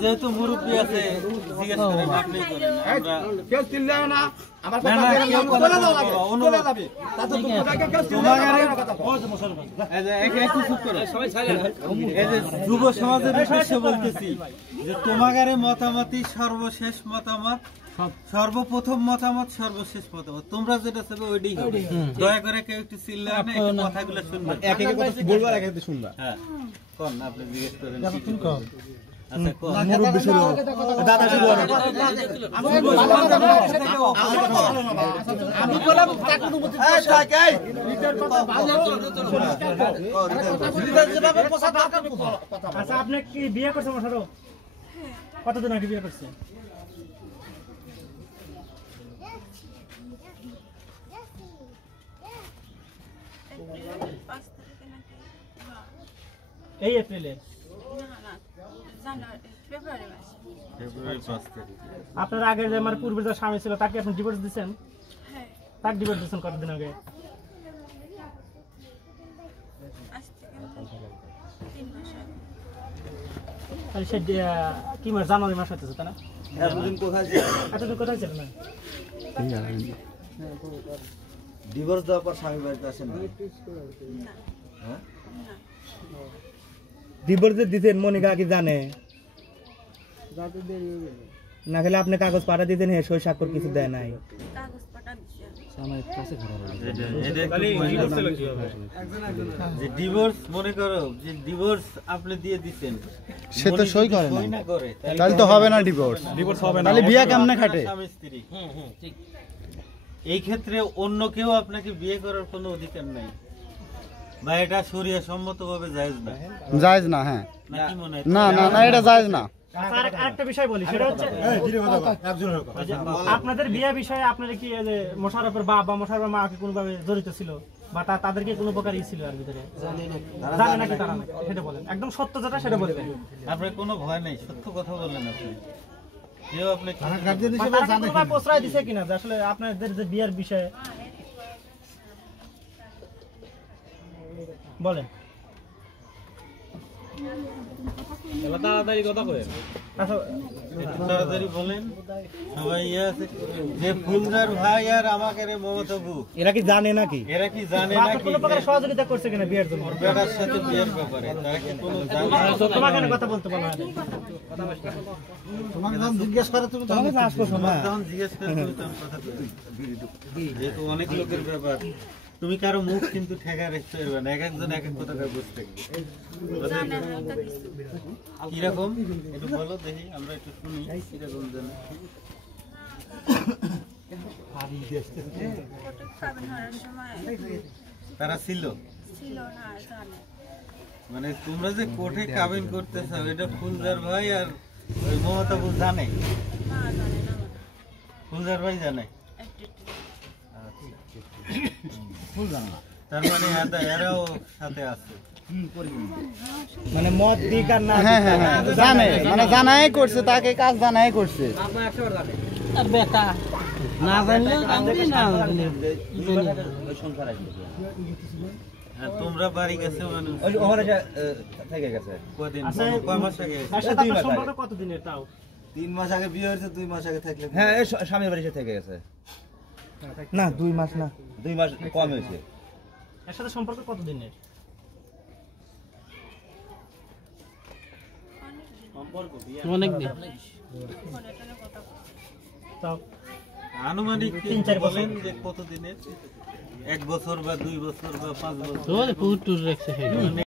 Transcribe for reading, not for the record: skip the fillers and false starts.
যেহেতু মুরব্বী আছে জিজ্ঞেস করেন, আপনি যুব সমাজের উদ্দেশ্যে বলতেছি যে তোমাগারে মতামতই সর্বশেষ মতামত, সর্বপ্রথম মতামত, সর্বশেষ মতামত। তোমরা যেটা চাবে ওইটাই হবে। দয়া করে কেউ একটু চিল্লা না, একটু কথাগুলো শুনবে, এক এক কথা বলবো আর এক এক শুনবা। হ্যাঁ কোন আপনি জিজ্ঞেস করেন। আচ্ছা কোন মুরব্বি শুরু দাদা শুরু করে। আমি বললাম তাকে অনুমতি এই তাকে লিটার কথা ভালো লিটার যেভাবে পোষা দরকার কথা। আচ্ছা আপনি কি বিয়ে করছেন মশারো? কতদিন আগে বিয়ে করছেন? এই এপ্রিলে? আপনার আগে যে আমার পূর্বে যে স্বামী ছিল তাকে আপনি ডিভোর্স দিচ্ছেন? তাকে ডিভোর্স দিচ্ছেন কতদিন আগে? সে কি মাস? জানুয়ারি মাস হইতেছে তাই না? এতদিন কোথায় ছিল না? ডিভোর্স দেওয়ার পর স্বামী বাড়িতে আসেন না? ডিভোর্স দিতেন মনিকা কি জানে না? খেলে আপনি কাগজ পাঠা দিতেন, হ্যাঁ সই স্বাক্ষর কিছু দেয় নাই। ডিভোর্স মনে করো যে ডিভোর্স আপনি দিয়ে দিচ্ছেন, সে তো সই করে না, তাহলে তো হবে না ডিভোর্স। ডিভোর্স হবে না, তাহলে বিয়ে কেমনে খাটে? স্বামী স্ত্রী এই ক্ষেত্রে অন্য কেউ আপনাকে বিয়ে করার কোনো অধিকার নাই, বা এটা শরীয়ত সম্মতভাবে জায়েজ না। জায়েজ না? হ্যাঁ নাকি মনে হয়? না না না, এটা জায়েজ না। আরেকটা বিষয় বলি, সেটা হচ্ছে আপনাদের বিয়ে বিষয়ে আপনারা কি মোশাররফের বাবা বা মোশাররফের মা কি কোনোভাবে জড়িত ছিল, বা তাদেরকে কোনো প্রকার ছিল আর ভিতরে? জানে নাকি তারা? সেটা বলেন, একদম সত্য যেটা সেটা বলবেন। আপনার কোনো ভয় নেই, সত্য কথা বলেন। আপনি কেউ আপনাকে প্রশ্রয় দিছে কিনা যে আসলে আপনাদের যে বিয়ের বিষয়ে বলেন? তাড়াতাড়ি কথা বলেন, তাড়াতাড়ি বলেন। সবাই আছে যে ফুলদার ভাই আর আমাকে রে মমতাবু, এরা কি জানে নাকি? এরা কি জানে নাকি কোনো প্রকার সহযোগিতা করছে কিনা বিয়ের জন্য? ওর বেটার সাথে বিয়ের ব্যাপারে তারা কি কোনো জানে? তোমাকে কথা বলতে বলা হয়? তোমাকে যখন জিজ্ঞেস করে তুমি তখন আসবো শোনা, তখন জিজ্ঞেস করে তুমি তখন কথা বলবে। যেহেতু অনেক লোকের ব্যাপার, তুমি কারো মুখ কিন্তু ঠেকা রাখতে পারবে না, এক একজন এক এক কথা বুঝতে। কিরকম একটু বলো দেখি, আমরা একটু শুনি কিরকম জানো। তারা ছিল মানে তোমরা যে কোর্টে কাবিন করতেছ, এটা ফুলদার ভাই আর ওই মমতাবু জানে? ফুলদার ভাই জানে? তার মানে এরাও সাথে আছে, মানে মত দিক আর না? হ্যাঁ হ্যাঁ হ্যাঁ জানে, মানে জানাই করছে, তাকে কাজ জানাই করছে। আর বেটা না জানলে তোমরা বাড়ি গেছে মানুষ থেকে গেছে কদিন? কয় মাস আগে? কতদিনের? তাও 3 মাস আগে বিয়ে হয়েছে, 2 মাস আগে থাকলে। হ্যাঁ স্বামীর বাড়ি থেকে গেছে না, 2 মাস না, 2 মাস কম হয়েছে। এর সাথে সম্পর্ক কতদিনের? অনেক দিন, তাও আনুমানিক 3-4 বলেন যে কতদিনের? 1 বছর বা 2 বছর বা 5 বছর?